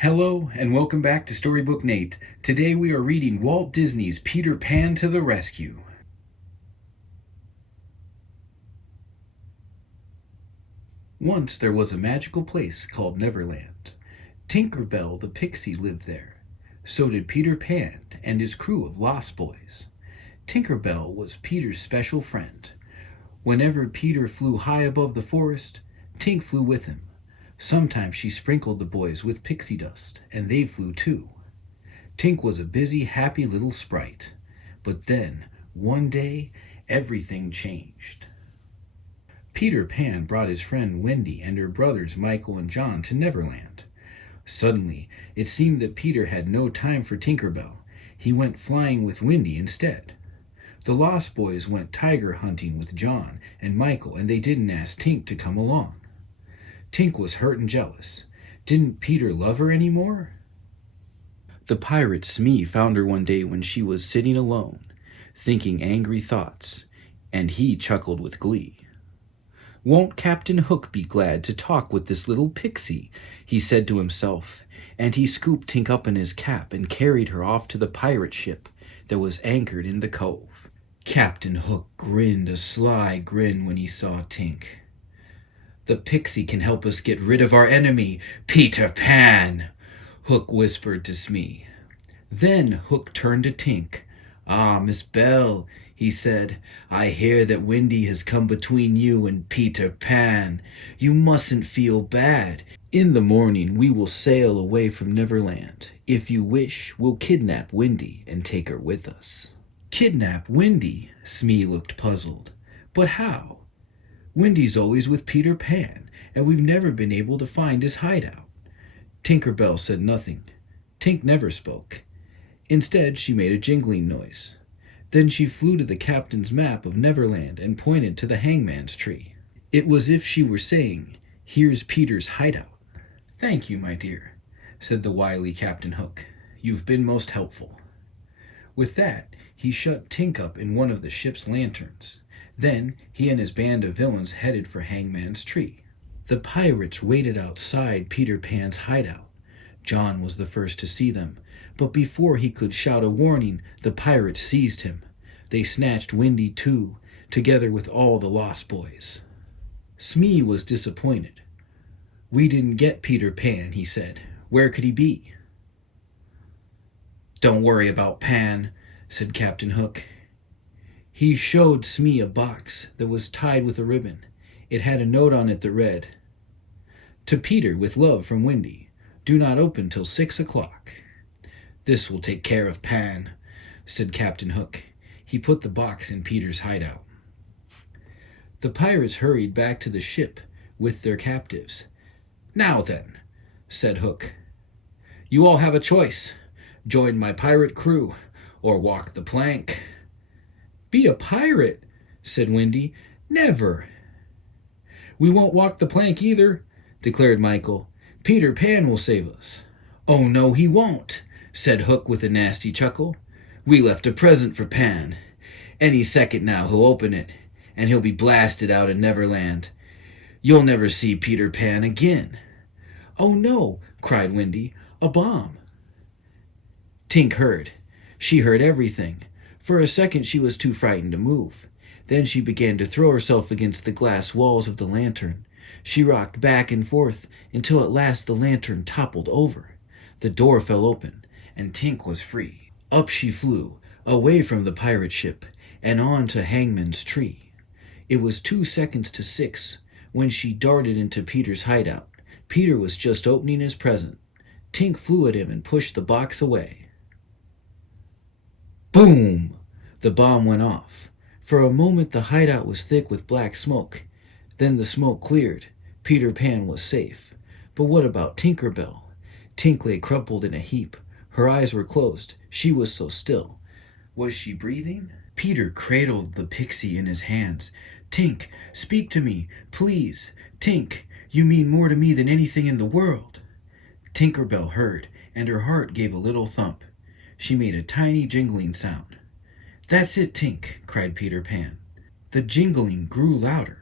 Hello and welcome back to Storybook Nate. Today we are reading Walt Disney's Peter Pan to the Rescue. Once there was a magical place called Neverland. Tinkerbell the pixie lived there. So did Peter Pan and his crew of lost boys. Tinkerbell was Peter's special friend. Whenever Peter flew high above the forest, Tink flew with him. Sometimes she sprinkled the boys with pixie dust, and they flew too. Tink was a busy, happy little sprite. But then, one day, everything changed. Peter Pan brought his friend Wendy and her brothers Michael and John to Neverland. Suddenly, it seemed that Peter had no time for Tinkerbell. He went flying with Wendy instead. The Lost Boys went tiger hunting with John and Michael, and they didn't ask Tink to come along. Tink was hurt and jealous. Didn't Peter love her any more? The pirate Smee found her one day when she was sitting alone, thinking angry thoughts, and he chuckled with glee. "Won't Captain Hook be glad to talk with this little pixie?" he said to himself, and he scooped Tink up in his cap and carried her off to the pirate ship that was anchored in the cove. Captain Hook grinned a sly grin when he saw Tink. "The pixie can help us get rid of our enemy, Peter Pan," Hook whispered to Smee. Then Hook turned to Tink. "Ah, Miss Belle," he said, "I hear that Wendy has come between you and Peter Pan. You mustn't feel bad. In the morning we will sail away from Neverland. If you wish, we'll kidnap Wendy and take her with us." "Kidnap Wendy?" Smee looked puzzled. "But how? Wendy's always with Peter Pan, and we've never been able to find his hideout." Tinkerbell said nothing. Tink never spoke. Instead, she made a jingling noise. Then she flew to the captain's map of Neverland and pointed to the hangman's tree. It was as if she were saying, "Here's Peter's hideout." "Thank you, my dear," said the wily Captain Hook. "You've been most helpful." With that, he shut Tink up in one of the ship's lanterns. Then he and his band of villains headed for Hangman's Tree. The pirates waited outside Peter Pan's hideout. John was the first to see them, but before he could shout a warning, the pirates seized him. They snatched Wendy too, together with all the Lost Boys. Smee was disappointed. "We didn't get Peter Pan," he said. "Where could he be?" "Don't worry about Pan," said Captain Hook. He showed Smee a box that was tied with a ribbon. It had a note on it that read, "To Peter, with love from Wendy. Do not open till 6 o'clock." "This will take care of Pan," said Captain Hook. He put the box in Peter's hideout. The pirates hurried back to the ship with their captives. "Now then," said Hook, "you all have a choice. Join my pirate crew, or walk the plank." "Be a pirate," said Wendy. "Never." "We won't walk the plank either," declared Michael. "Peter Pan will save us." "Oh, no, he won't," said Hook with a nasty chuckle. "We left a present for Pan. Any second now he'll open it, and he'll be blasted out in Neverland. You'll never see Peter Pan again." "Oh, no," cried Wendy. "A bomb." Tink heard. She heard everything. For a second she was too frightened to move. Then she began to throw herself against the glass walls of the lantern. She rocked back and forth until at last the lantern toppled over. The door fell open, and Tink was free. Up she flew, away from the pirate ship, and on to Hangman's Tree. It was 2 seconds to 6 when she darted into Peter's hideout. Peter was just opening his present. Tink flew at him and pushed the box away. Boom! The bomb went off. For a moment the hideout was thick with black smoke. Then the smoke cleared. Peter Pan was safe. But what about Tinkerbell? Tink lay crumpled in a heap. Her eyes were closed. She was so still. Was she breathing? Peter cradled the pixie in his hands. "Tink, speak to me, please. Tink, you mean more to me than anything in the world." Tinkerbell heard, and her heart gave a little thump. She made a tiny jingling sound. "That's it, Tink," cried Peter Pan. The jingling grew louder.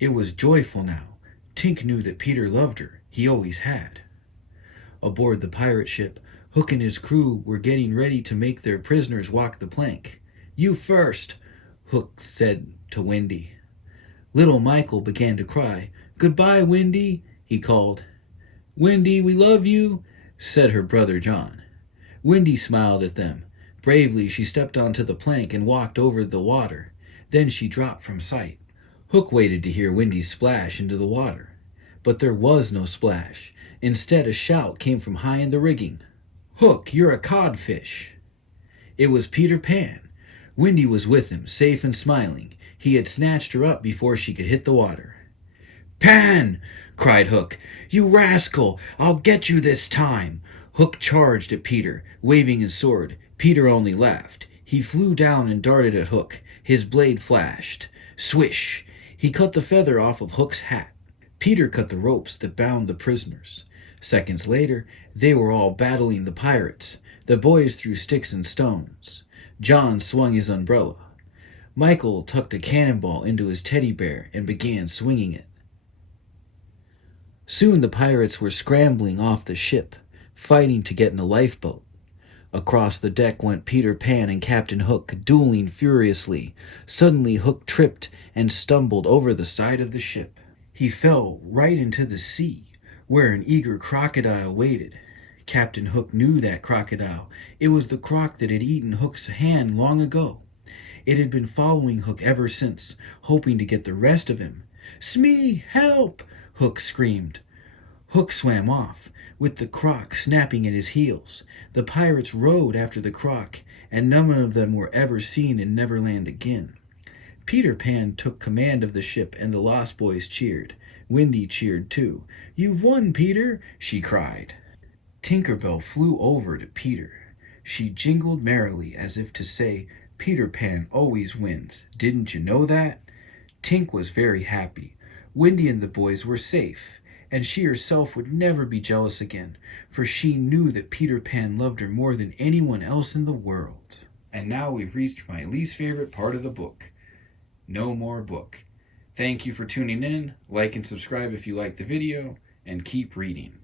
It was joyful now. Tink knew that Peter loved her. He always had. Aboard the pirate ship, Hook and his crew were getting ready to make their prisoners walk the plank. "You first," Hook said to Wendy. Little Michael began to cry. "Goodbye, Wendy," he called. "Wendy, we love you," said her brother John. Wendy smiled at them. Bravely she stepped onto the plank and walked over the water. Then she dropped from sight. Hook waited to hear Wendy splash into the water. But there was no splash. Instead, a shout came from high in the rigging. "Hook, you're a codfish!" It was Peter Pan. Wendy was with him, safe and smiling. He had snatched her up before she could hit the water. "Pan!" cried Hook. "You rascal! I'll get you this time!" Hook charged at Peter, waving his sword. Peter only laughed. He flew down and darted at Hook. His blade flashed. Swish! He cut the feather off of Hook's hat. Peter cut the ropes that bound the prisoners. Seconds later, they were all battling the pirates. The boys threw sticks and stones. John swung his umbrella. Michael tucked a cannonball into his teddy bear and began swinging it. Soon the pirates were scrambling off the ship, fighting to get in the lifeboat. Across the deck went Peter Pan and Captain Hook, dueling furiously. Suddenly Hook tripped and stumbled over the side of the ship. He fell right into the sea, where an eager crocodile waited. Captain Hook knew that crocodile. It was the croc that had eaten Hook's hand long ago. It had been following Hook ever since, hoping to get the rest of him. "Smee, help!" Hook screamed. Hook swam off, with the croc snapping at his heels. The pirates rowed after the croc, and none of them were ever seen in Neverland again. Peter Pan took command of the ship, and the Lost Boys cheered. Wendy cheered too. "You've won, Peter!" she cried. Tinkerbell flew over to Peter. She jingled merrily as if to say, "Peter Pan always wins. Didn't you know that?" Tink was very happy. Wendy and the boys were safe, and she herself would never be jealous again, for she knew that Peter Pan loved her more than anyone else in the world. And now we've reached my least favorite part of the book. No more book. Thank you for tuning in. Like and subscribe if you liked the video, and keep reading.